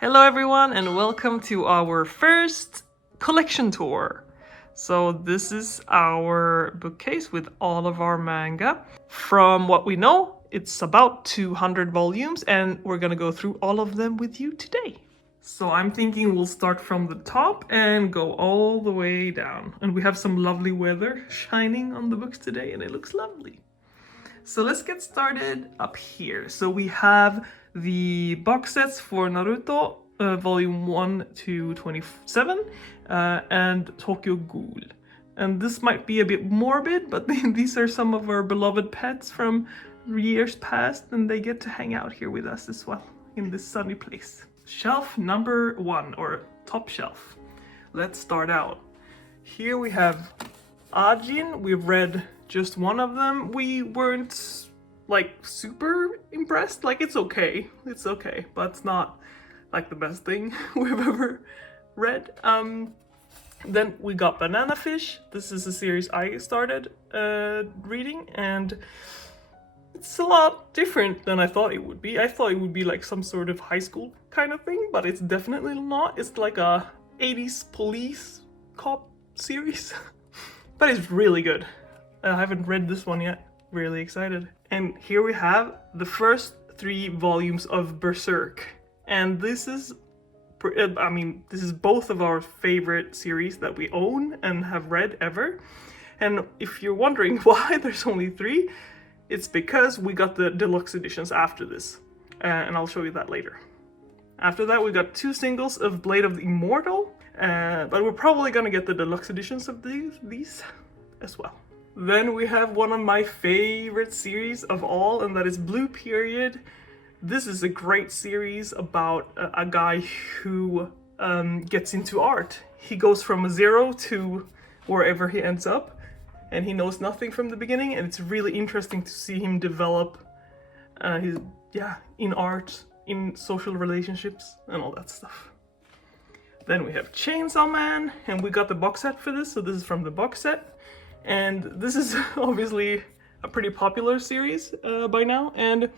Hello everyone and welcome to our first collection tour. So this is our bookcase with all of our manga. From what we know, it's about 200 volumes and we're gonna go through all of them with you today. So I'm thinking we'll start from the top and go all the way down. And we have some lovely weather shining on the books today and it looks lovely. So let's get started up here. So we have the box sets for Naruto, volume 1 to 27, and Tokyo Ghoul. And this might be a bit morbid, but these are some of our beloved pets from years past, and they get to hang out here with us as well in this sunny place. Shelf number 1, or top shelf. Let's start out. Here we have Ajin. We've read just one of them. We weren't like super impressed. Like it's okay, but it's not like the best thing we've ever read. Then we got Banana Fish. This is a series I started reading, and it's a lot different than I thought it would be. I thought it would be like some sort of high school kind of thing, but it's definitely not. It's like a 80s police cop series. But it's really good. I haven't read this one yet. Really excited. And here we have the first 3 volumes of Berserk. And this is, this is both of our favorite series that we own and have read ever. And if you're wondering why there's only 3, it's because we got the deluxe editions after this. And I'll show you that later. After that, we got 2 singles of Blade of the Immortal. But we're probably gonna get the deluxe editions of these as well. Then we have one of my favorite series of all, and that is Blue Period. This is a great series about a guy who gets into art. He goes from 0 to wherever he ends up, and he knows nothing from the beginning, and it's really interesting to see him develop in art, in social relationships, and all that stuff. Then we have Chainsaw Man, and we got the box set for this, so this is from the box set. And this is obviously a pretty popular series by now, and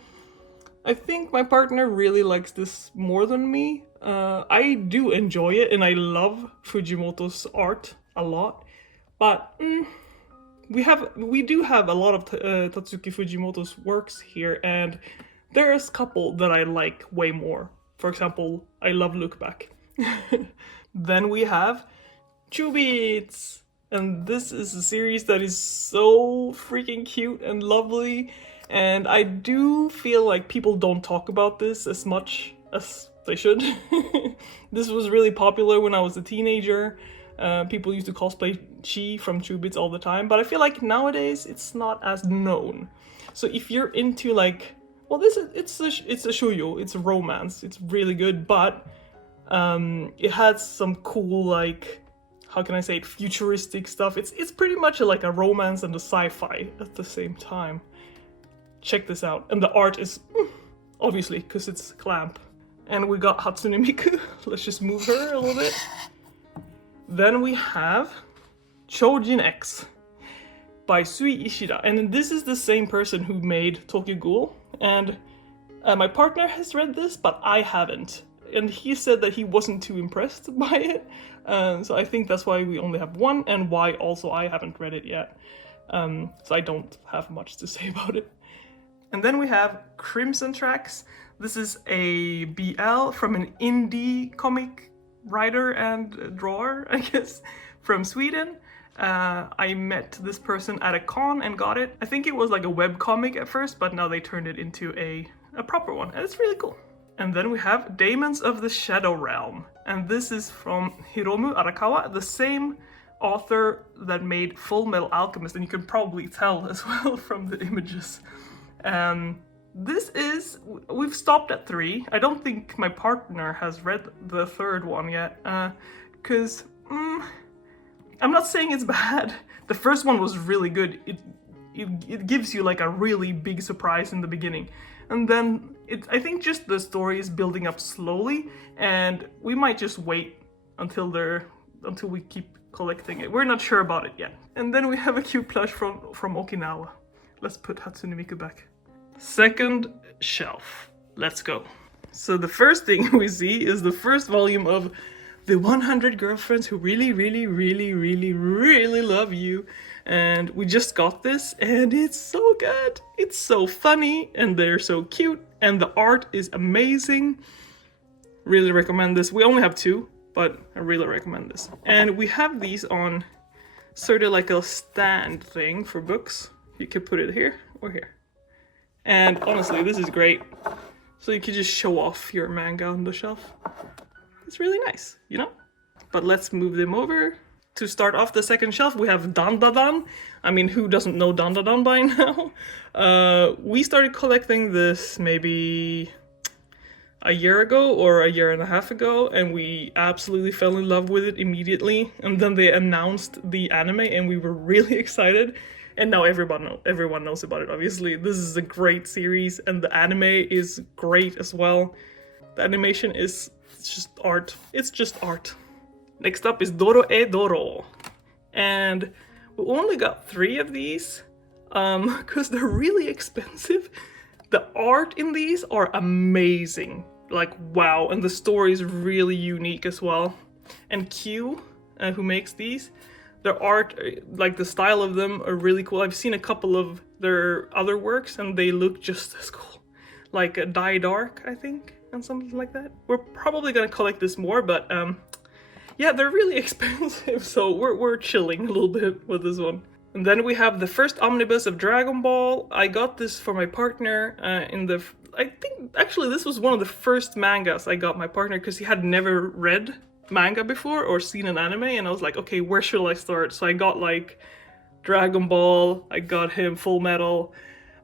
I think my partner really likes this more than me. I do enjoy it, and I love Fujimoto's art a lot, but we do have a lot of Tatsuki Fujimoto's works here, and there's a couple that I like way more. For example, I love Look Back. Then we have Chubits, and this is a series that is so freaking cute and lovely, and I do feel like people don't talk about this as much as they should. This was really popular when I was a teenager. People used to cosplay Chi from Chubits all the time, but I feel like nowadays it's not as known. So if you're into like, well, it's a shoujo, it's a romance, it's really good, but it has some cool, like, how can I say it, futuristic stuff. It's pretty much like a romance and a sci-fi at the same time. Check this out. And the art is, obviously, because it's Clamp. And we got Hatsune Miku. Let's just move her a little bit. Then we have Chojin X by Sui Ishida. And this is the same person who made Tokyo Ghoul. And my partner has read this, but I haven't. And he said that he wasn't too impressed by it. So I think that's why we only have one, and why also I haven't read it yet. So I don't have much to say about it. And then we have Crimson Tracks. This is a BL from an indie comic writer and drawer, I guess, from Sweden. I met this person at a con and got it. I think it was like a web comic at first, but now they turned it into a proper one, and it's really cool. And then we have Daemons of the Shadow Realm, and this is from Hiromu Arakawa, the same author that made Full Metal Alchemist, and you can probably tell as well from the images. We've stopped at 3. I don't think my partner has read the 3rd one yet, because I'm not saying it's bad. The first one was really good. It gives you like a really big surprise in the beginning. And then I think just the story is building up slowly, and we might just wait until we keep collecting it. We're not sure about it yet. And then we have a cute plush from Okinawa. Let's put Hatsune Miku back. Second shelf. Let's go. So the first thing we see is the first volume of The 100 Girlfriends Who Really, Really, Really, Really, Really Love You. And we just got this, and it's so good. It's so funny, and they're so cute, and the art is amazing. Really recommend this. We only have 2, but I really recommend this. And we have these on sort of like a stand thing for books. You could put it here or here. And honestly, this is great. So you could just show off your manga on the shelf. It's really nice, you know? But let's move them over. To start off the second shelf, we have Dandadan. I mean, who doesn't know Dandadan by now? We started collecting this maybe a year ago or a year and a half ago, and we absolutely fell in love with it immediately. And then they announced the anime, and we were really excited. And now everyone knows about it, obviously. This is a great series, and the anime is great as well. The animation is just art. It's just art. Next up is Doro e Doro. And we only got 3 of these, because they're really expensive. The art in these are amazing. Like, wow. And the story is really unique as well. And Q, who makes these, their art, like the style of them are really cool. I've seen a couple of their other works and they look just as cool. Like Die Dark, I think, and something like that. We're probably gonna collect this more, but yeah, they're really expensive, so we're chilling a little bit with this one. And then we have the first omnibus of Dragon Ball. I got this for my partner I think actually this was one of the first mangas I got my partner, because he had never read manga before or seen an anime, and I was like, okay, where should I start? So I got like Dragon Ball, I got him Full Metal,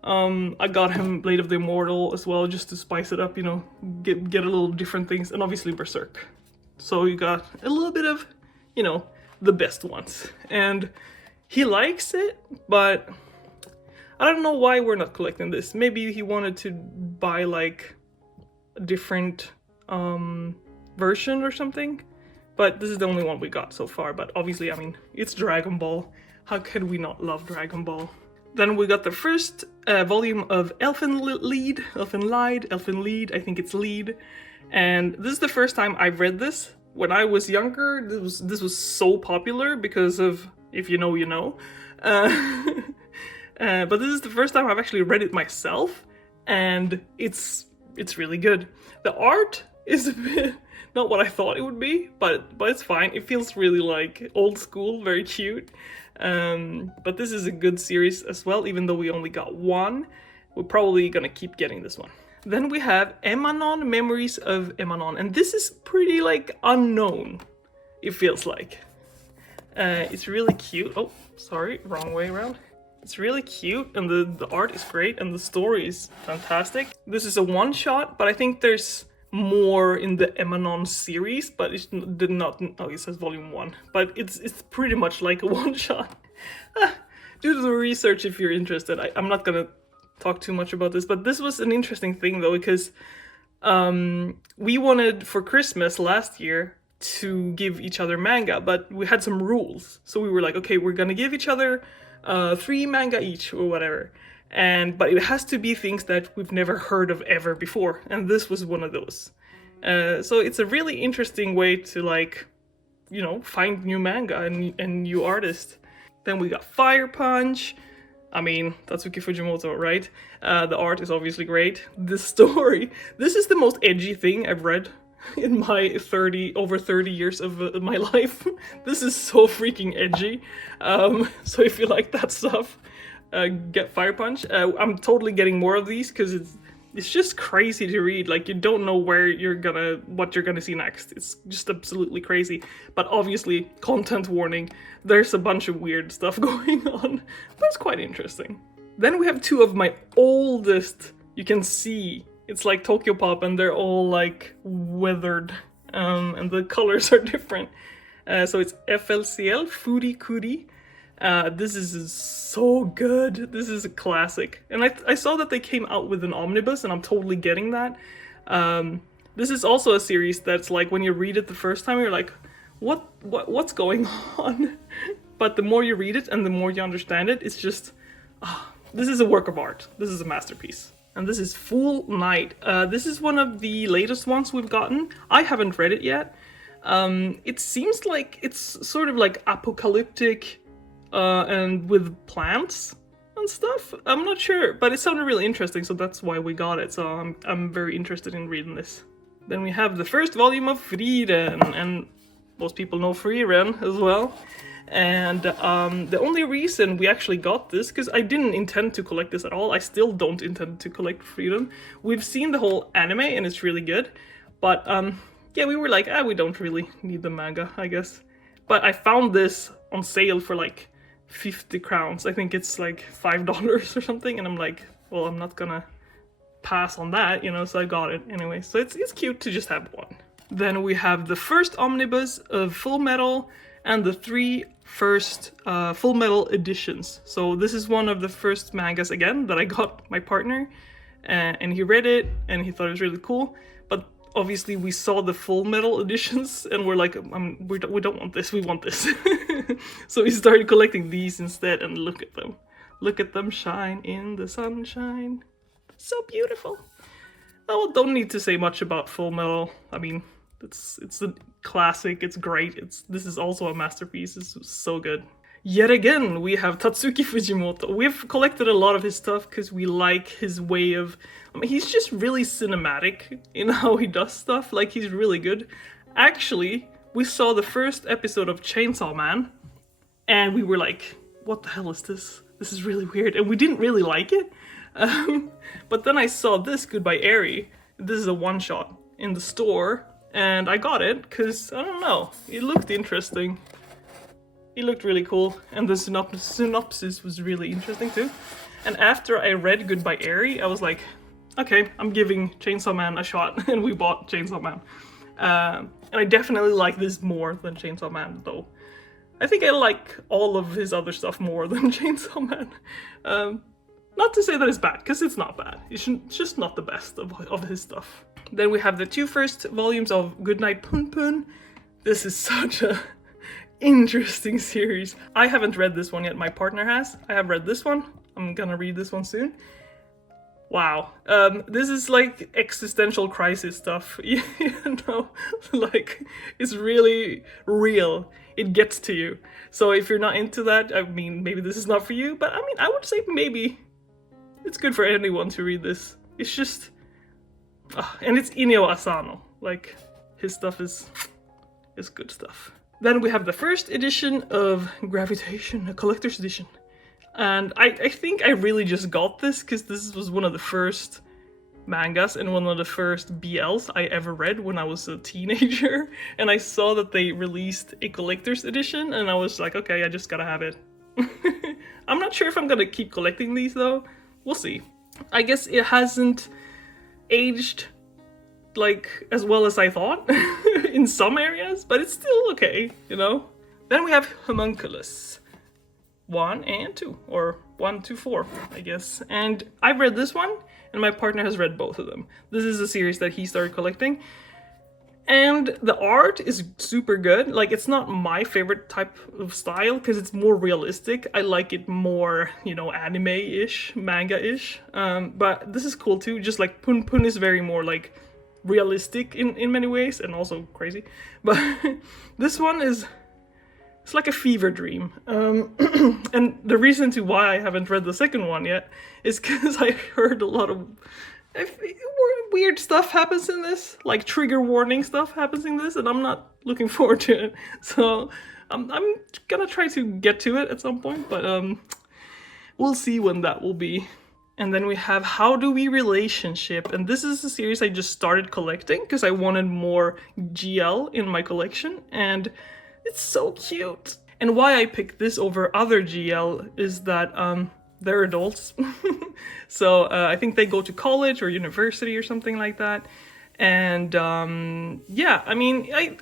I got him Blade of the Immortal as well, just to spice it up, you know, get a little different things, and obviously Berserk. So you got a little bit of, you know, the best ones. And he likes it, but I don't know why we're not collecting this. Maybe he wanted to buy like a different version or something. But this is the only one we got so far. But obviously, I mean, it's Dragon Ball. How could we not love Dragon Ball? Then we got the first volume of Elfen Lied, I think it's Lied. And this is the first time I've read this. When I was younger, this was so popular because of, if you know, you know. But this is the first time I've actually read it myself, and it's really good. The art is a bit not what I thought it would be, but it's fine. It feels really like old school, very cute. But this is a good series as well, even though we only got 1. We're probably gonna keep getting this one. Then we have Emanon, Memories of Emanon, and this is pretty like unknown, it feels like. It's really cute. Oh, sorry, wrong way around. It's really cute, and the art is great, and the story is fantastic. This is a one-shot, but I think there's more in the Emanon series, but it did not. Oh, it says volume 1, but it's pretty much like a one-shot. Do the research if you're interested. I'm not gonna talk too much about this, but this was an interesting thing though, because we wanted for Christmas last year to give each other manga, but we had some rules. So we were like, okay, we're gonna give each other 3 manga each or whatever, but it has to be things that we've never heard of ever before, and this was one of those. So it's a really interesting way to, like, you know, find new manga and new artists. Then we got Fire Punch. I mean, Tatsuki Fujimoto, right? The art is obviously great. The story, this is the most edgy thing I've read in my over 30 years of my life. This is so freaking edgy. So if you like that stuff, get Fire Punch. I'm totally getting more of these because it's just crazy to read. Like, you don't know what you're gonna see next. It's just absolutely crazy. But obviously, content warning, there's a bunch of weird stuff going on. But it's quite interesting. Then we have 2 of my oldest, you can see, it's like Tokyo Pop, and they're all like weathered, and the colors are different. So it's FLCL, Furi Kuri. This is so good. This is a classic. And I saw that they came out with an omnibus, and I'm totally getting that. This is also a series that's like, when you read it the first time, you're like, what's going on? But the more you read it and the more you understand it, it's just, this is a work of art. This is a masterpiece. and this is Full Night. This is one of the latest ones we've gotten. I haven't read it yet. It seems like it's sort of like apocalyptic and with plants and stuff. I'm not sure, but it sounded really interesting, so that's why we got it. So I'm very interested in reading this. Then we have the first volume of Frieren, and most people know Frieren as well. And the only reason we actually got this, because I didn't intend to collect this at all, I still don't intend to collect Frieren. We've seen the whole anime and it's really good, but yeah, we were like, we don't really need the manga, I guess. But I found this on sale for like 50 crowns. I think it's like $5 or something, and I'm like, well, I'm not gonna pass on that, you know, so I got it anyway. So it's cute to just have one. Then we have the first omnibus of Full Metal and the 3 first Full Metal editions. So this is one of the first mangas again that I got my partner, and he read it and he thought it was really cool. But obviously we saw the Full Metal editions and we're like, we don't want this, we want this. So we started collecting these instead, and look at them. Look at them shine in the sunshine. So beautiful. Oh, don't need to say much about Full Metal. I mean, it's a classic, it's great. This is also a masterpiece, it's so good. Yet again, we have Tatsuki Fujimoto. We've collected a lot of his stuff because we like his way of... I mean, he's just really cinematic in how he does stuff. Like, he's really good. Actually, we saw the first episode of Chainsaw Man, and we were like, what the hell is this? This is really weird. And we didn't really like it. But then I saw this, Goodbye Eri. This is a one-shot in the store, and I got it because, I don't know, it looked interesting. It looked really cool, and the synopsis was really interesting too. And after I read Goodbye Eri, I was like, okay, I'm giving Chainsaw Man a shot, and we bought Chainsaw Man. And I definitely like this more than Chainsaw Man, though. I think I like all of his other stuff more than Chainsaw Man. Not to say that it's bad, because it's not bad. It's just not the best of his stuff. Then we have the 2 first volumes of Goodnight Pun Pun. This is such a interesting series. I haven't read this one yet, my partner has. I have read this one. I'm gonna read this one soon. Wow. This is like existential crisis stuff. You know, like, it's really real. It gets to you. So if you're not into that, I mean, maybe this is not for you, but I mean, I would say maybe it's good for anyone to read this. It's just... and it's Inio Asano. Like, his stuff is good stuff. Then we have the first edition of Gravitation, a collector's edition. And I think I really just got this because this was one of the first mangas and one of the first BLs I ever read when I was a teenager. And I saw that they released a collector's edition, and I was like, okay, I just gotta have it. I'm not sure if I'm gonna keep collecting these though. We'll see. I guess it hasn't aged like as well as I thought in some areas, but it's still okay, you know? Then we have Homunculus 1 and 2, or 1 to 4, I guess. And I've read this one, and my partner has read both of them. This is a series that he started collecting. And the art is super good. Like, it's not my favorite type of style because it's more realistic. I like it more, you know, anime-ish, manga-ish. But this is cool too. Just like Pun Pun is very more like realistic in many ways, and also crazy. But this one is... it's like a fever dream. And the reason to why I haven't read the second one yet is because I heard a lot of weird stuff happens in this. Like trigger warning stuff happens in this, and I'm not looking forward to it. So I'm gonna try to get to it at some point, but we'll see when that will be. And then we have How Do We Relationship, and this is a series I just started collecting because I wanted more GL in my collection, and it's so cute. And why I picked this over other GL is that they're adults. So I think they go to college or university or something like that. And yeah, I mean,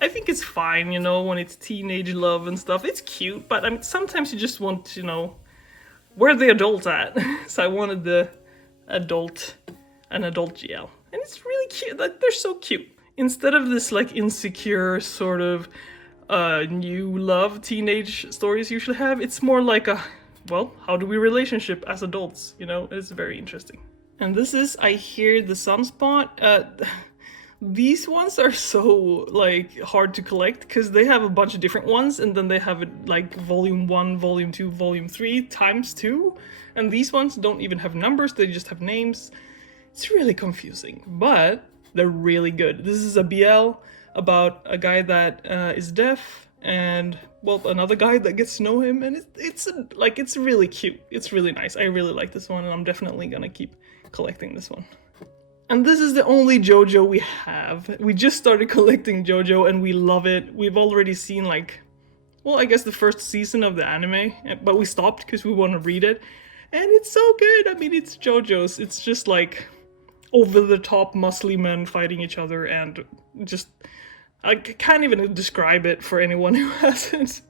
I think it's fine, you know, when it's teenage love and stuff. It's cute, but I mean, sometimes you just want to know where the adults at. So I wanted an adult GL. And it's really cute. Like, they're so cute. Instead of this like insecure sort of new love teenage stories usually have, it's more like a, well, how do we relationship as adults, you know? It's very interesting. And this is I Hear the Sunspot. These ones are so like hard to collect because they have a bunch of different ones, and then they have it like volume 1, volume 2, volume 3 times 2. And these ones don't even have numbers, they just have names. It's really confusing, but they're really good. This is a BL about a guy that is deaf, and well, another guy that gets to know him, and it's really cute. It's really nice. I really like this one, and I'm definitely gonna keep collecting this one. And this is the only JoJo we have. We just started collecting JoJo and we love it. We've already seen like, well, I guess the first season of the anime, but we stopped because we want to read it. And it's so good. I mean, it's JoJo's. It's just like over-the-top muscly men fighting each other, and just, I can't even describe it for anyone who hasn't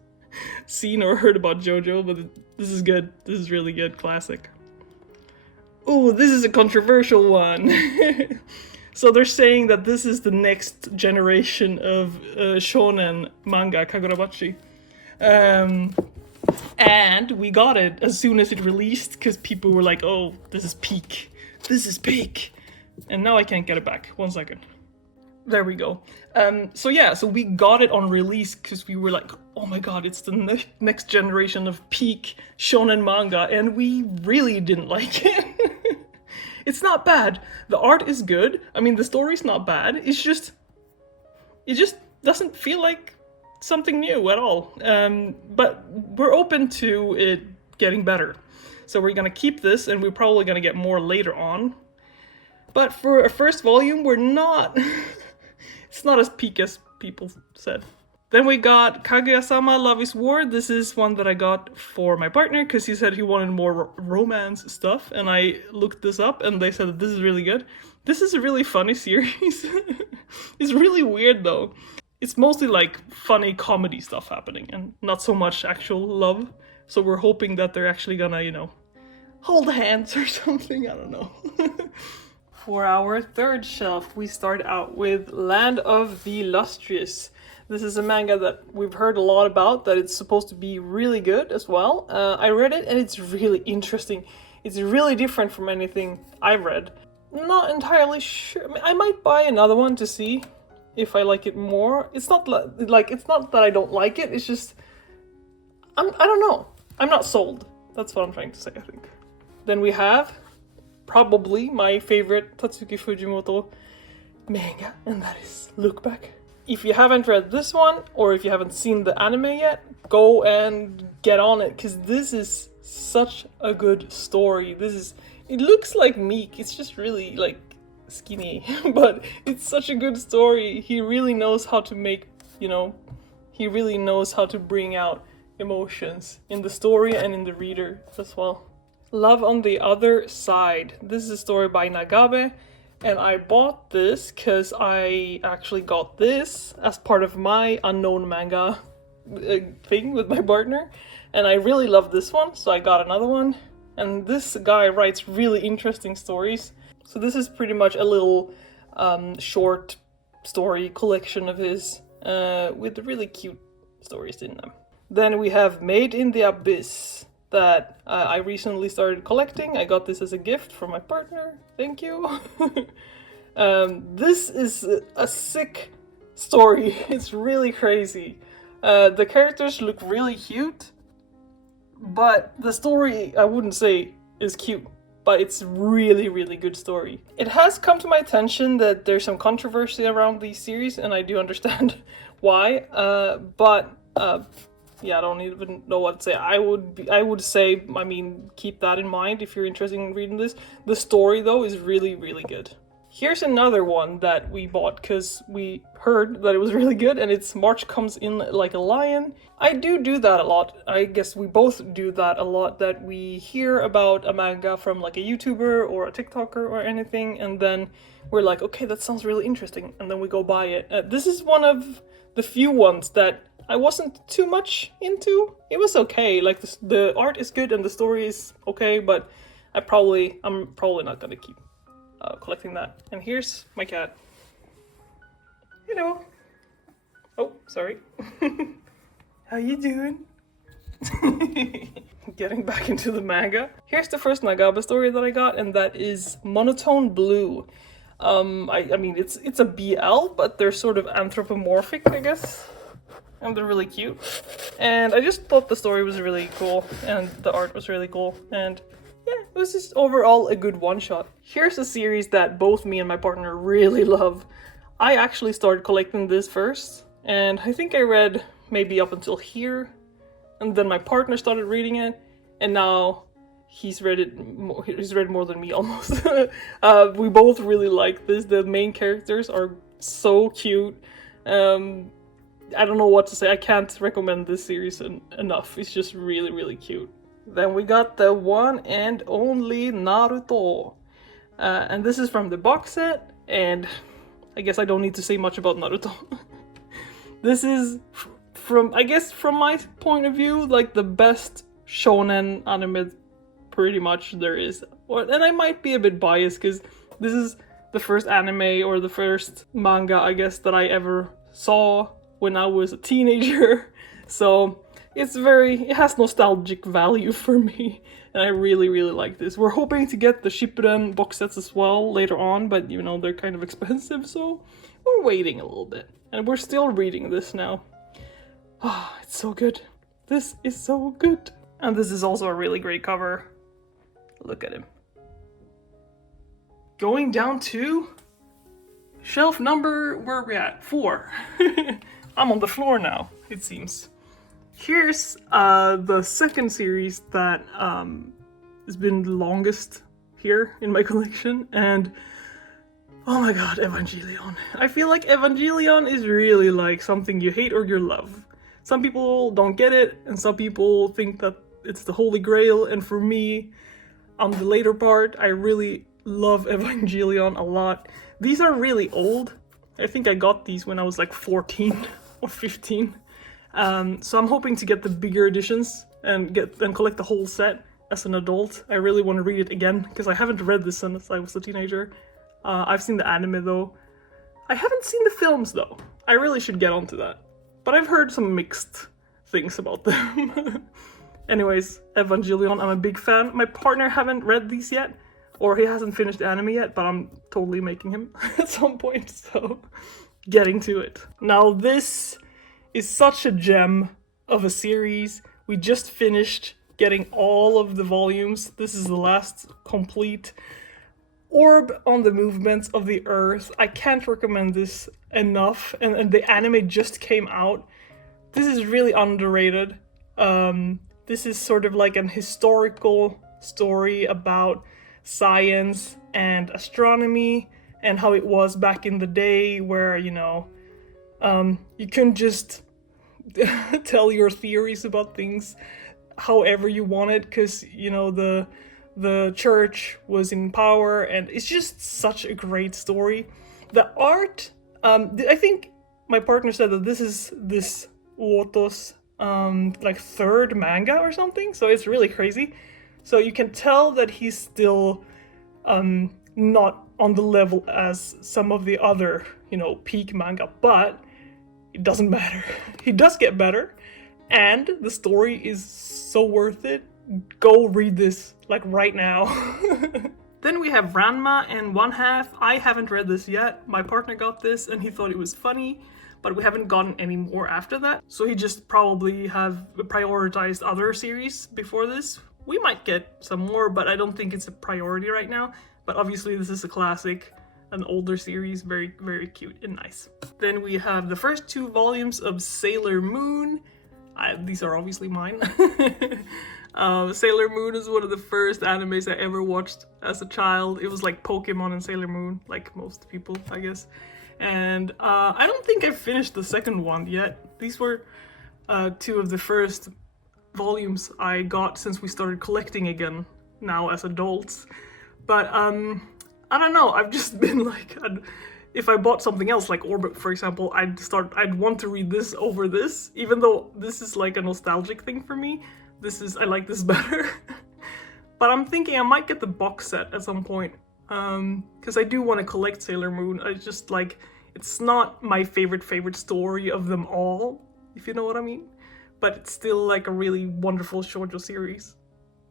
seen or heard about JoJo, but this is good. This is really good. Classic. Oh, this is a controversial one. So they're saying that this is the next generation of shonen manga, Kagurabachi. And we got it as soon as it released, because people were like, oh, this is peak. This is peak. And now I can't get it back. 1 second. There we go. So yeah, so we got it on release because we were like, oh my god, it's the next generation of peak shonen manga, and we really didn't like it. It's not bad. The art is good. I mean, the story's not bad. It just doesn't feel like something new at all. But we're open to it getting better. So we're gonna keep this, and we're probably gonna get more later on. But for a first volume, we're not... It's not as peak as people said. Then we got Kaguya-sama Love is War. This is one that I got for my partner because he said he wanted more romance stuff, and I looked this up and they said that this is really good. This is a really funny series. It's really weird though. It's mostly like funny comedy stuff happening and not so much actual love. So we're hoping that they're actually gonna, you know, hold hands or something, I don't know. For our third shelf, we start out with Land of the Illustrious. This is a manga that we've heard a lot about, that it's supposed to be really good as well. I read it and it's really interesting. It's really different from anything I've read. Not entirely sure. I mean, I might buy another one to see if I like it more. It's not like it's not that I don't like it. It's just I don't know. I'm not sold. That's what I'm trying to say, I think. Then we have probably my favorite Tatsuki Fujimoto manga, and that is Look Back. If you haven't read this one, or if you haven't seen the anime yet, go and get on it, because this is such a good story. It looks like Meek, it's just really like skinny, but it's such a good story. He really knows how to make, you know, he really knows how to bring out emotions in the story and in the reader as well. Love on the Other Side. This is a story by Nagabe, and I bought this because I actually got this as part of my unknown manga thing with my partner, and I really love this one, so I got another one. And this guy writes really interesting stories. So this is pretty much a little short story collection of his with really cute stories in them. Then we have Made in the Abyss, that I recently started collecting. I got this as a gift from my partner. Thank you. This is a sick story. It's really crazy. The characters look really cute, but the story, I wouldn't say is cute, but it's really, really good story. It has come to my attention that there's some controversy around these series, and I do understand why, but yeah, I don't even know what to say. I would say, I mean, keep that in mind if you're interested in reading this. The story, though, is really, really good. Here's another one that we bought because we heard that it was really good, and it's March Comes In Like a Lion. I do that a lot. I guess we both do that a lot, that we hear about a manga from like a YouTuber or a TikToker or anything, and then we're like, okay, that sounds really interesting, and then we go buy it. This is one of the few ones that I wasn't too much into. It was okay, like the art is good and the story is okay, but I'm probably not gonna keep collecting that. And here's my cat. Hello. Oh, sorry. How you doing? getting back into the manga. Here's the first Nagaba story that I got, and that is Monotone Blue. I mean, it's a BL, but they're sort of anthropomorphic, I guess. And they're really cute. And I just thought the story was really cool, and the art was really cool, and yeah, it was just overall a good one-shot. Here's a series that both me and my partner really love. I actually started collecting this first, and I think I read maybe up until here, and then my partner started reading it, and now he's read more than me almost. We both really like this. The main characters are so cute. I don't know what to say. I can't recommend this series enough. It's just really, really cute. Then we got the one and only Naruto. And this is from the box set, and I guess I don't need to say much about Naruto. This is, from my point of view, like the best shonen anime pretty much there is. And I might be a bit biased because this is the first anime or the first manga, I guess, that I ever saw when I was a teenager. So it has nostalgic value for me, and I really, really like this. We're hoping to get the Shippuden box sets as well later on, but you know, they're kind of expensive, so we're waiting a little bit. And we're still reading this now. Ah, it's so good. This is so good. And this is also a really great cover. Look at him. Going down to shelf number, where are we at? 4. I'm on the floor now, it seems. Here's the second series that has been the longest here in my collection, and oh my god, Evangelion. I feel like Evangelion is really like something you hate or you love. Some people don't get it, and some people think that it's the holy grail, and for me, on the later part, I really love Evangelion a lot. These are really old. I think I got these when I was like 14 or 15. So I'm hoping to get the bigger editions and collect the whole set as an adult. I really want to read it again because I haven't read this since I was a teenager. I've seen the anime though. I haven't seen the films though. I really should get onto that. But I've heard some mixed things about them. Anyways, Evangelion, I'm a big fan. My partner haven't read these yet, or he hasn't finished the anime yet, but I'm totally making him at some point, so getting to it. Now this is such a gem of a series. We just finished getting all of the volumes. This is the last complete orb on the movements of the earth. I can't recommend this enough, and the anime just came out. This is really underrated. This is sort of like an historical story about science and astronomy and how it was back in the day where, you know, you couldn't just tell your theories about things however you wanted because, you know, the church was in power, and it's just such a great story. The art, I think my partner said that this is this Oto's like third manga or something, so it's really crazy. So you can tell that he's still not on the level as some of the other, you know, peak manga, but it doesn't matter. He does get better, and the story is so worth it. Go read this, like, right now. Then we have Ranma and One Half. I haven't read this yet. My partner got this, and he thought it was funny, but we haven't gotten any more after that. So he just probably have prioritized other series before this. We might get some more, but I don't think it's a priority right now. But obviously this is a classic, an older series, very, very cute and nice. Then we have the first 2 volumes of Sailor Moon. These are obviously mine. Sailor Moon is one of the first animes I ever watched as a child. It was like Pokemon and Sailor Moon, like most people, I guess. And I don't think I've finished the second one yet. These were 2 of the first volumes I got since we started collecting again, now as adults. But I don't know, I've just been like, if I bought something else, like Orbit for example, I'd want to read this over this, even though this is like a nostalgic thing for me. I like this better. But I'm thinking I might get the box set at some point. Because I do want to collect Sailor Moon. I just like, it's not my favorite story of them all, if you know what I mean. But it's still like a really wonderful shoujo series.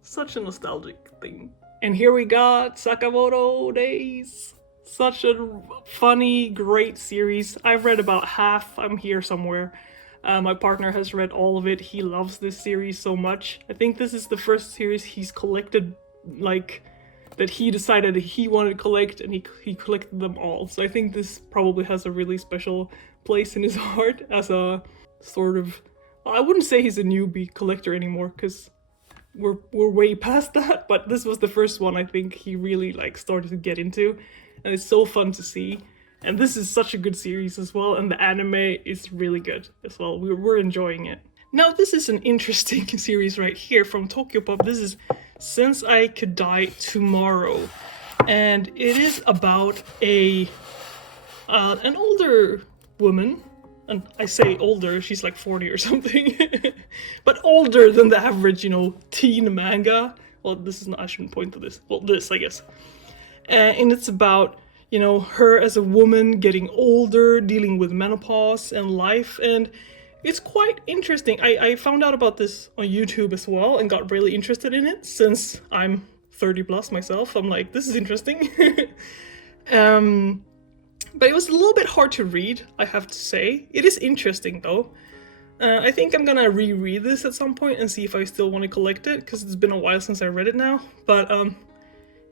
Such a nostalgic thing. And here we got Sakamoto Days. Such a funny, great series. I've read about half. I'm here somewhere. My partner has read all of it. He loves this series so much. I think this is the first series he's collected, like, that he decided he wanted to collect, and he collected them all. So I think this probably has a really special place in his heart as a sort of... I wouldn't say he's a newbie collector anymore, because we're way past that, but this was the first one I think he really like started to get into, and it's so fun to see. And this is such a good series as well, and the anime is really good as well. We're enjoying it. Now this is an interesting series right here from Tokyopop. This is Since I Could Die Tomorrow, and it is about an older woman. And I say older, she's like 40 or something, but older than the average, you know, teen manga. Well, this is not, I shouldn't point to this. Well, this, I guess. And it's about, you know, her as a woman getting older, dealing with menopause and life, and it's quite interesting. I found out about this on YouTube as well and got really interested in it since I'm 30 plus myself. I'm like, this is interesting. But it was a little bit hard to read, I have to say. It is interesting though. I think I'm gonna reread this at some point and see if I still want to collect it, because it's been a while since I read it now. But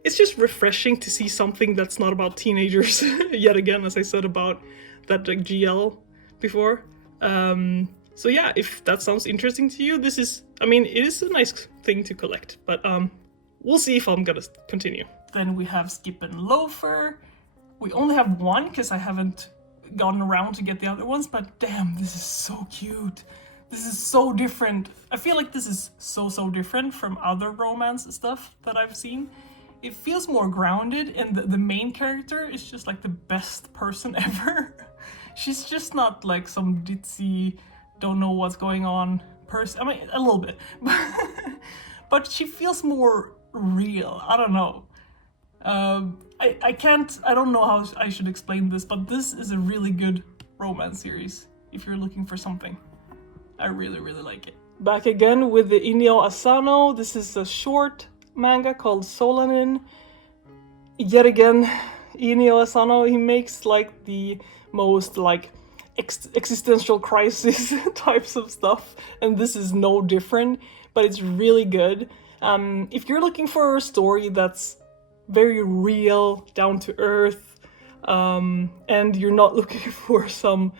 it's just refreshing to see something that's not about teenagers, yet again, as I said about that like, GL before. So yeah, if that sounds interesting to you, this is, I mean, it is a nice thing to collect, but we'll see if I'm gonna continue. Then we have Skip and Loafer. We only have one because I haven't gotten around to get the other ones, but damn, this is so cute. This is so different. I feel like this is so different from other romance stuff that I've seen. It feels more grounded, and the main character is just like the best person ever. She's just not like some ditzy, don't know what's going on person. I mean, a little bit, but she feels more real. I don't know. I don't know how I should explain this, but this is a really good romance series if you're looking for something. I really like it. Back again with the Inio Asano. This is a short manga called Solanin. Yet again, Inio Asano, he makes like the most like existential crisis types of stuff, and this is no different, but it's really good. If you're looking for a story that's very real, down to earth, and you're not looking for some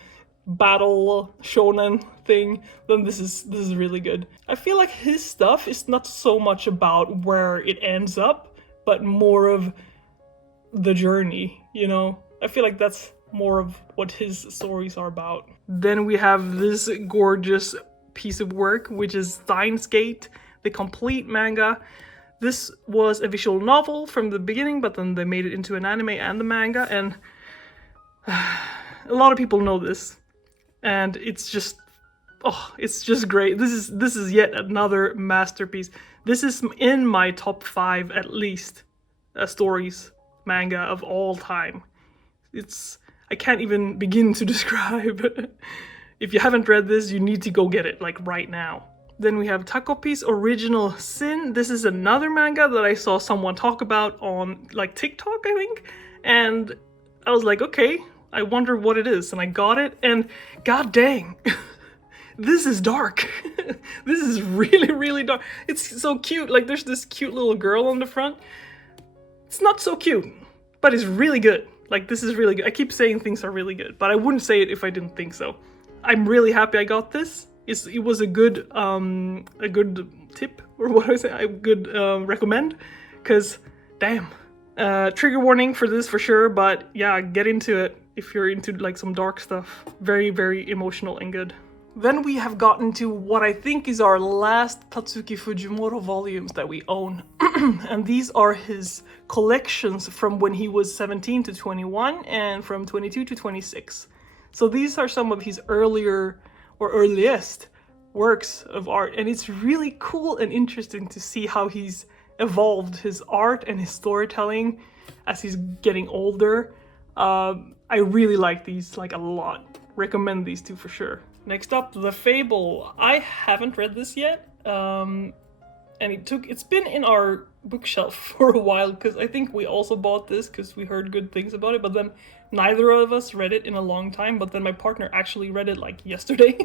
battle shonen thing, then this is really good. I feel like his stuff is not so much about where it ends up, but more of the journey, you know? I feel like that's more of what his stories are about. Then we have this gorgeous piece of work, which is Steins Gate, the complete manga. This was a visual novel from the beginning, but then they made it into an anime and the manga, and a lot of people know this, and it's just great. This is yet another masterpiece. This is in my top 5 at least stories manga of all time. I can't even begin to describe. If you haven't read this, you need to go get it, like right now. Then we have Takopi's Original Sin. This is another manga that I saw someone talk about on like TikTok, I think. And I was like, okay, I wonder what it is. And I got it, and god dang, this is dark. This is really dark. It's so cute. Like there's this cute little girl on the front. It's not so cute, but it's really good. Like this is really good. I keep saying things are really good, but I wouldn't say it if I didn't think so. I'm really happy I got this. It was a good tip, or what do I say? A good recommend, because damn, trigger warning for this for sure. But yeah, get into it if you're into like some dark stuff. Very emotional and good. Then we have gotten to what I think is our last Tatsuki Fujimoto volumes that we own, and these are his collections from when he was 17 to 21 and from 22 to 26. So these are some of his earlier or earliest works of art, and it's really cool and interesting to see how he's evolved his art and his storytelling as he's getting older. I really like these like a lot. Recommend these two for sure. Next up, The Fable. I haven't read this yet, and and it's been in our bookshelf for a while, because I think we also bought this because we heard good things about it, but then neither of us read it in a long time, but then my partner actually read it like yesterday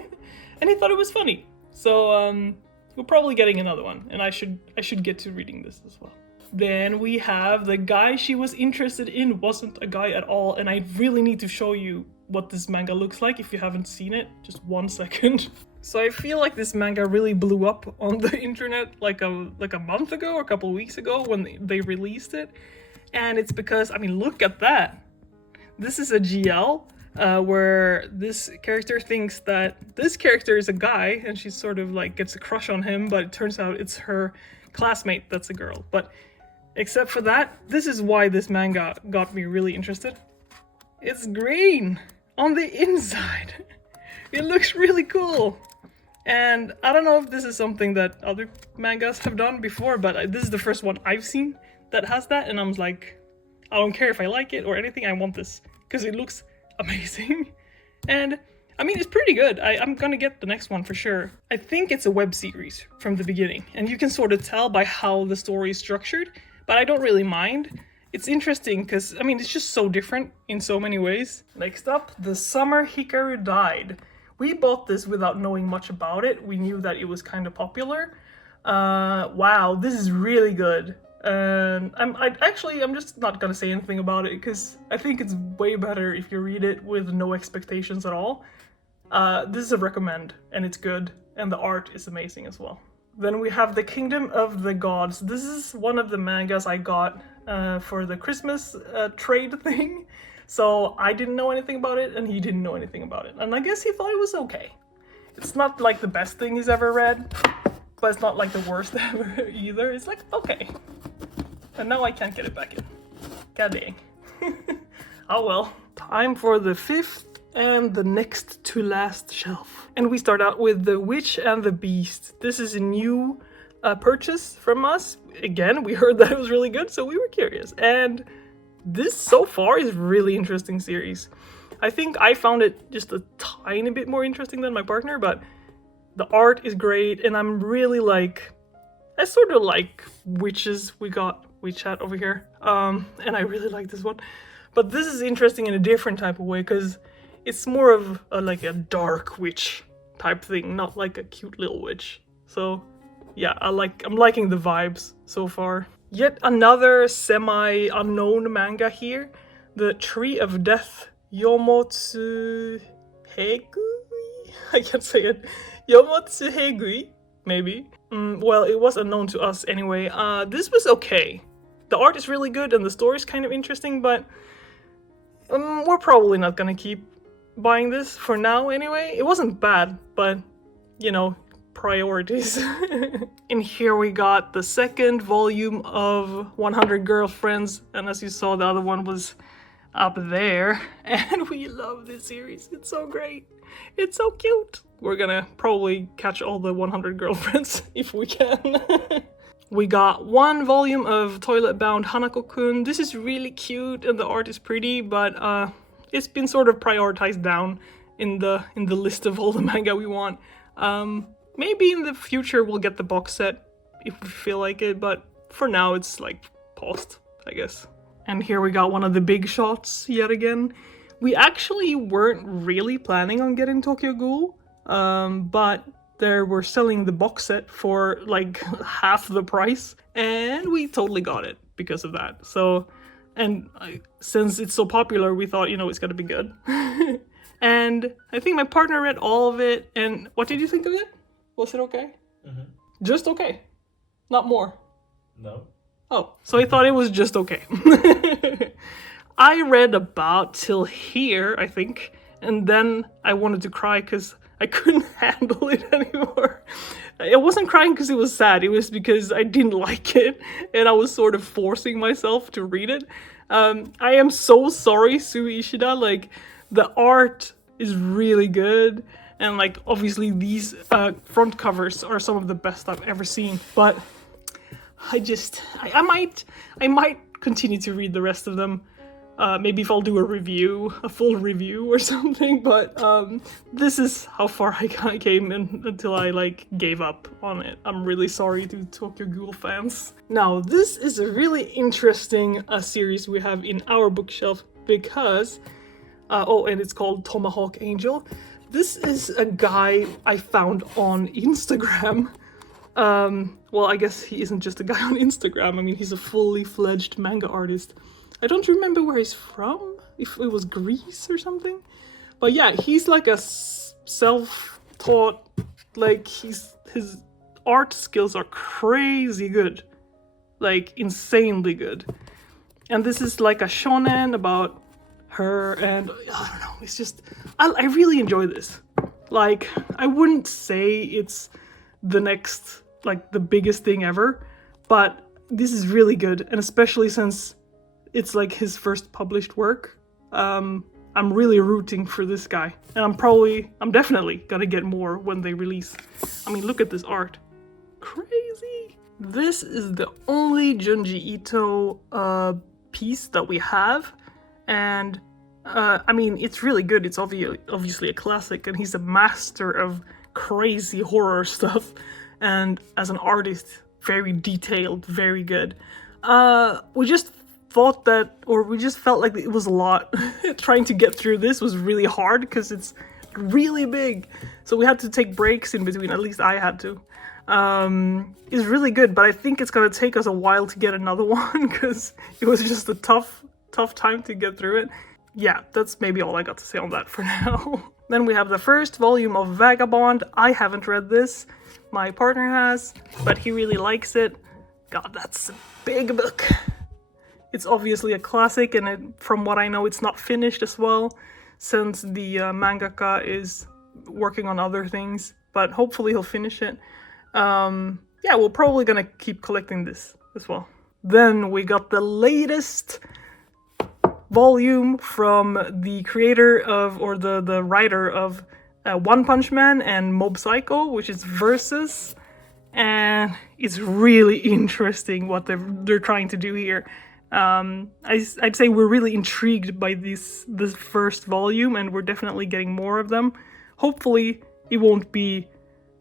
and he thought it was funny. So we're probably getting another one, and I should get to reading this as well. Then we have the guy she was interested in wasn't a guy at all, and I really need to show you what this manga looks like if you haven't seen it. Just 1 second. So I feel like this manga really blew up on the internet like a month ago or a couple weeks ago when they released it. And it's because, I mean, look at that. This is a GL where this character thinks that this character is a guy, and she sort of like gets a crush on him, but it turns out it's her classmate that's a girl. But except for that, this is why this manga got me really interested. It's green on the inside. It looks really cool. And I don't know if this is something that other mangas have done before, but this is the first one I've seen that has that, and I'm like, I don't care if I like it or anything, I want this, because it looks amazing. And I mean, it's pretty good. I'm gonna get the next one for sure. I think it's a web series from the beginning, and you can sort of tell by how the story is structured, but I don't really mind. It's interesting because, I mean, it's just so different in so many ways. Next up, The Summer Hikaru Died. We bought this without knowing much about it. We knew that it was kind of popular. Wow, this is really good. And I'm just not gonna say anything about it because I think it's way better if you read it with no expectations at all. This is a recommend, and it's good, and the art is amazing as well. Then we have The Kingdom of the Gods. This is one of the mangas I got for the Christmas trade thing. So I didn't know anything about it, and he didn't know anything about it. And I guess he thought it was okay. It's not like the best thing he's ever read, but it's not like the worst ever either. It's like, okay. And now I can't get it back in. God dang. Oh well. Time for the 5th and the next to last shelf. And we start out with The Witch and the Beast. This is a new purchase from us. Again, we heard that it was really good, so we were curious. And this so far is really interesting series. I think I found it just a tiny bit more interesting than my partner, but the art is great, and I'm really like, I sort of like witches. We got WeChat over here, and I really like this one. But this is interesting in a different type of way, because it's more of like a dark witch type thing, not like a cute little witch. So yeah, I'm liking the vibes so far. Yet another semi-unknown manga here, The Tree of Death, Yomotsuhegui? I can't say it. Yomotsuhegui, maybe. Well, it was unknown to us anyway. This was okay. The art is really good and the story is kind of interesting, but we're probably not gonna keep buying this for now anyway. It wasn't bad, but, you know, priorities. And here we got the 2nd volume of 100 Girlfriends, and as you saw, the other one was up there, and we love this series. It's so great. It's so cute. We're gonna probably catch all the 100 Girlfriends if we can. We got 1 volume of Toilet Bound Hanako-kun. This is really cute and the art is pretty, but it's been sort of prioritized down in the list of all the manga we want. Maybe in the future we'll get the box set if we feel like it, but for now it's like paused, I guess. And here we got one of the big shots yet again. We actually weren't really planning on getting Tokyo Ghoul, but they were selling the box set for like half the price, and we totally got it because of that. So, and since it's so popular, we thought, you know, it's gonna be good. And I think my partner read all of it, and what did you think of it? Was it okay? Mm-hmm. Just okay? Not more? No. Oh, so I thought it was just okay. I read about till here, I think, and then I wanted to cry because I couldn't handle it anymore. I wasn't crying because it was sad, it was because I didn't like it, and I was sort of forcing myself to read it. I am so sorry, Sui Ishida, like, the art is really good, and like, obviously these front covers are some of the best I've ever seen, but I might continue to read the rest of them. Maybe if I'll do a full review or something, but this is how far I came until I like gave up on it. I'm really sorry to Tokyo Ghoul fans. Now, this is a really interesting series we have in our bookshelf because, and it's called Tomahawk Angel. This is a guy I found on Instagram. Well, I guess he isn't just a guy on Instagram. I mean, he's a fully fledged manga artist. I don't remember where he's from, if it was Greece or something. But yeah, he's like a self-taught, like his art skills are crazy good. Like insanely good. And this is like a shonen about her and I don't know, it's just, I really enjoy this. Like, I wouldn't say it's the next, like the biggest thing ever, but this is really good, and especially since it's like his first published work. I'm really rooting for this guy, and I'm definitely gonna get more when they release. I mean, look at this art. Crazy! This is the only Junji Ito piece that we have, and I mean, it's really good. It's obviously a classic, and he's a master of crazy horror stuff, and as an artist, very detailed, very good. We just thought that, or we just felt like it was a lot. Trying to get through this was really hard because it's really big, so we had to take breaks in between. At least I had to. It's really good, but I think it's gonna take us a while to get another one because it was just a tough time to get through it. Yeah, that's maybe all I got to say on that for now. Then we have the first volume of Vagabond. I haven't read this. My partner has, but he really likes it. God, that's a big book. It's obviously a classic, and from what I know, it's not finished as well, since the mangaka is working on other things, but hopefully he'll finish it. Yeah, we're probably gonna keep collecting this as well. Then we got the latest volume from the creator of, or the writer of One Punch Man and Mob Psycho, which is Versus, and it's really interesting what they're trying to do here. I'd say we're really intrigued by this first volume, and we're definitely getting more of them. Hopefully it won't be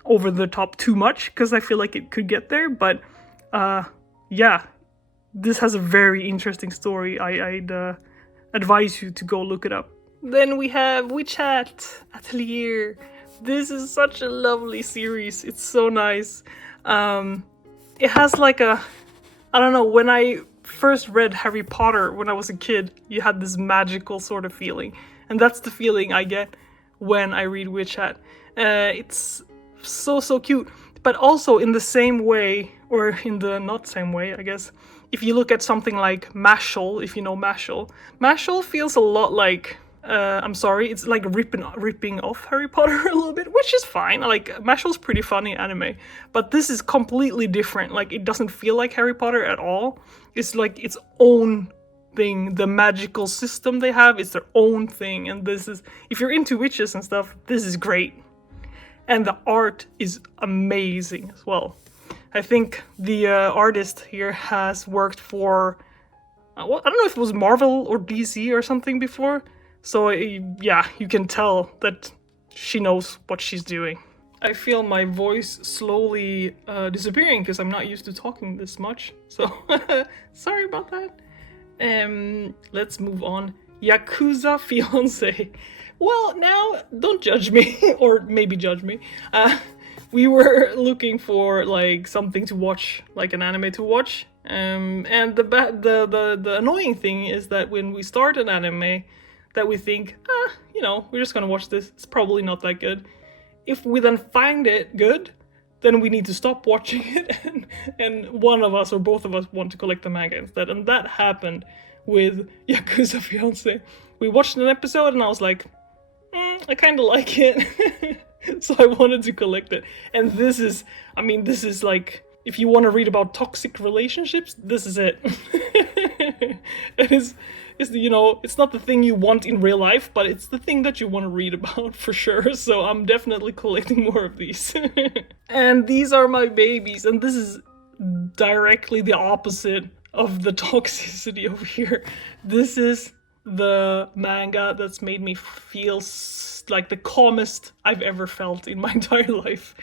over the top too much, because I feel like it could get there, but yeah, this has a very interesting story. I'd advise you to go look it up. Then we have WeChat Atelier. This is such a lovely series. It's so nice. It has like a, I don't know, when I first read Harry Potter when I was a kid, you had this magical sort of feeling. And that's the feeling I get when I read WeChat. It's so cute. But also in the same way, or in the not same way, I guess, if you look at something like Mashal, if you know Mashal, Mashal feels a lot like, I'm sorry, it's like ripping off Harry Potter a little bit, which is fine. Like, Mashal's pretty funny anime, but this is completely different. Like, it doesn't feel like Harry Potter at all. It's like its own thing. The magical system they have is their own thing, and this is, if you're into witches and stuff, this is great. And the art is amazing as well. I think the artist here has worked for, well, I don't know if it was Marvel or DC or something before. So yeah, you can tell that she knows what she's doing. I feel my voice slowly disappearing because I'm not used to talking this much. So sorry about that. Let's move on. Yakuza Fiancé. Well, now, don't judge me, or maybe judge me. We were looking for like something to watch, like an anime to watch. And the annoying thing is that when we start an anime, that we think, you know, we're just gonna watch this. It's probably not that good. If we then find it good, then we need to stop watching it, and one of us or both of us want to collect the manga instead. And that happened with Yakuza Fiancé. We watched an episode, and I was like, I kind of like it. So I wanted to collect it. And this is, I mean, this is like, if you want to read about toxic relationships, this is it. It's, you know, it's not the thing you want in real life, but it's the thing that you want to read about for sure. So I'm definitely collecting more of these. And these are my babies. And this is directly the opposite of the toxicity over here. This is the manga that's made me feel like the calmest I've ever felt in my entire life.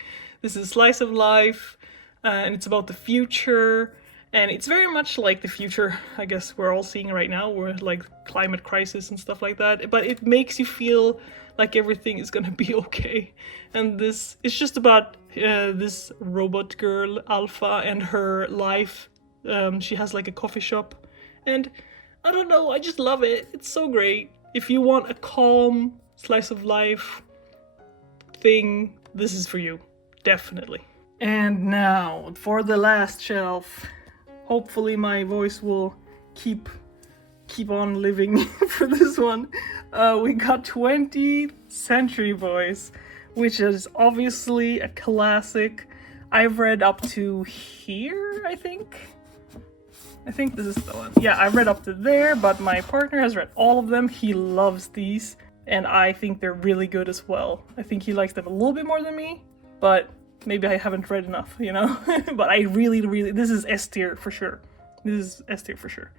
This is slice of life, and it's about the future, and it's very much like the future I guess we're all seeing right now, where like climate crisis and stuff like that, but it makes you feel like everything is gonna be okay. And this is just about this robot girl Alpha and her life. She has like a coffee shop, and I don't know, I just love it. It's so great. If you want a calm slice of life thing, this is for you, definitely. And now for the last shelf. Hopefully my voice will keep on living for this one. We got 20th Century Boys, which is obviously a classic. I've read up to here, I think this is the one. Yeah, I've read up to there, but my partner has read all of them. He loves these, and I think they're really good as well. I think he likes them a little bit more than me, but maybe I haven't read enough, you know? But I really, this is S tier for sure. This is S tier for sure.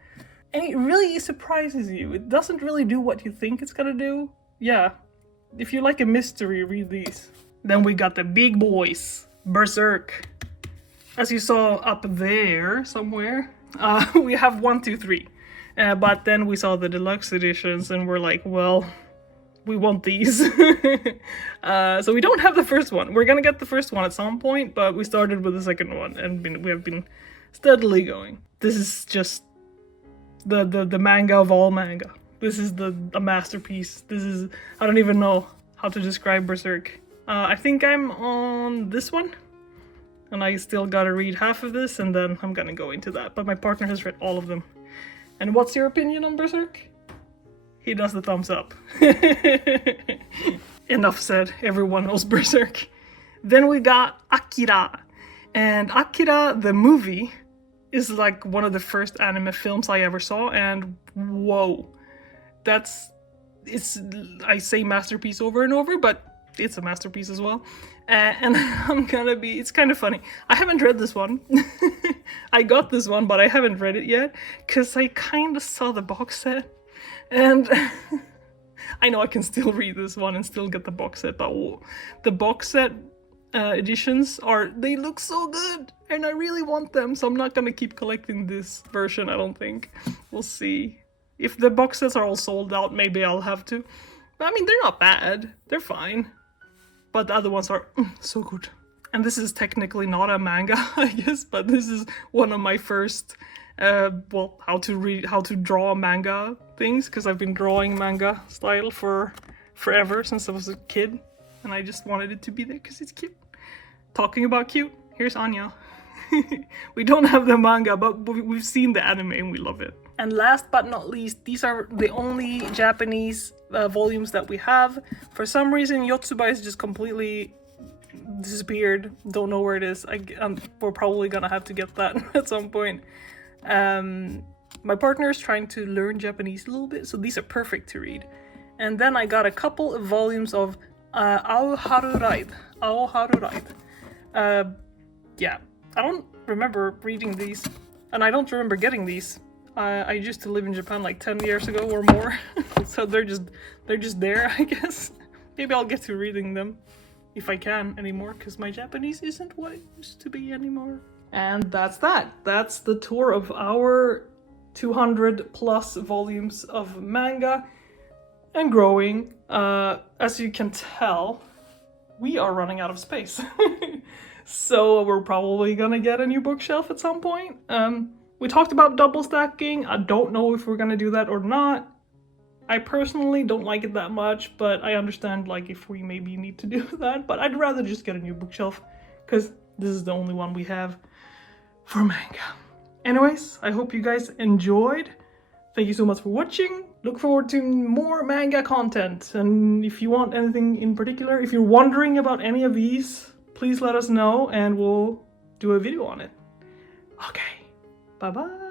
And it really surprises you. It doesn't really do what you think it's gonna do. Yeah, if you like a mystery, read these. Then we got the big boys, Berserk. As you saw up there somewhere, we have 1, 2, 3. But then we saw the deluxe editions and we're like, well, we want these. So we don't have the first one. We're gonna get the first one at some point, but we started with the second one and we have been steadily going. This is just the manga of all manga. This is a masterpiece. This is, I don't even know how to describe Berserk. I think I'm on this one, and I still gotta read half of this, and then I'm gonna go into that. But my partner has read all of them. And what's your opinion on Berserk? He does the thumbs up. Enough said, everyone knows Berserk. Then we got Akira. And Akira, the movie, is like one of the first anime films I ever saw, and whoa. I say masterpiece over and over, but it's a masterpiece as well. And it's kind of funny. I haven't read this one. I got this one, but I haven't read it yet, because I kind of saw the box set. And I know I can still read this one and still get the box set, but the box set editions they look so good, and I really want them, so I'm not gonna keep collecting this version, I don't think. We'll see. If the box sets are all sold out, maybe I'll have to. But I mean, they're not bad. They're fine. But the other ones are so good. And this is technically not a manga, I guess, but this is one of my first, how to draw manga things, because I've been drawing manga style for forever, since I was a kid. And I just wanted it to be there because it's cute. Talking about cute, here's Anya. We don't have the manga, but we've seen the anime and we love it. And last but not least, these are the only Japanese volumes that we have. For some reason, Yotsuba is just completely disappeared. Don't know where it is. We're probably gonna have to get that at some point. My partner is trying to learn Japanese a little bit, so these are perfect to read. And then I got a couple of volumes of Aoharu Ride. Yeah, I don't remember reading these, and I don't remember getting these. I used to live in Japan like 10 years ago or more, so they're just there, I guess. Maybe I'll get to reading them if I can anymore, because my Japanese isn't what it used to be anymore. And that's that. That's the tour of our 200 plus volumes of manga, and growing. As you can tell, we are running out of space. So we're probably gonna get a new bookshelf at some point. We talked about double stacking. I don't know if we're gonna do that or not. I personally don't like it that much, but I understand like if we maybe need to do that. But I'd rather just get a new bookshelf, because this is the only one we have for manga. Anyways, I hope you guys enjoyed. Thank you so much for watching. Look forward to more manga content. And if you want anything in particular, if you're wondering about any of these, please let us know and we'll do a video on it. Okay, bye-bye.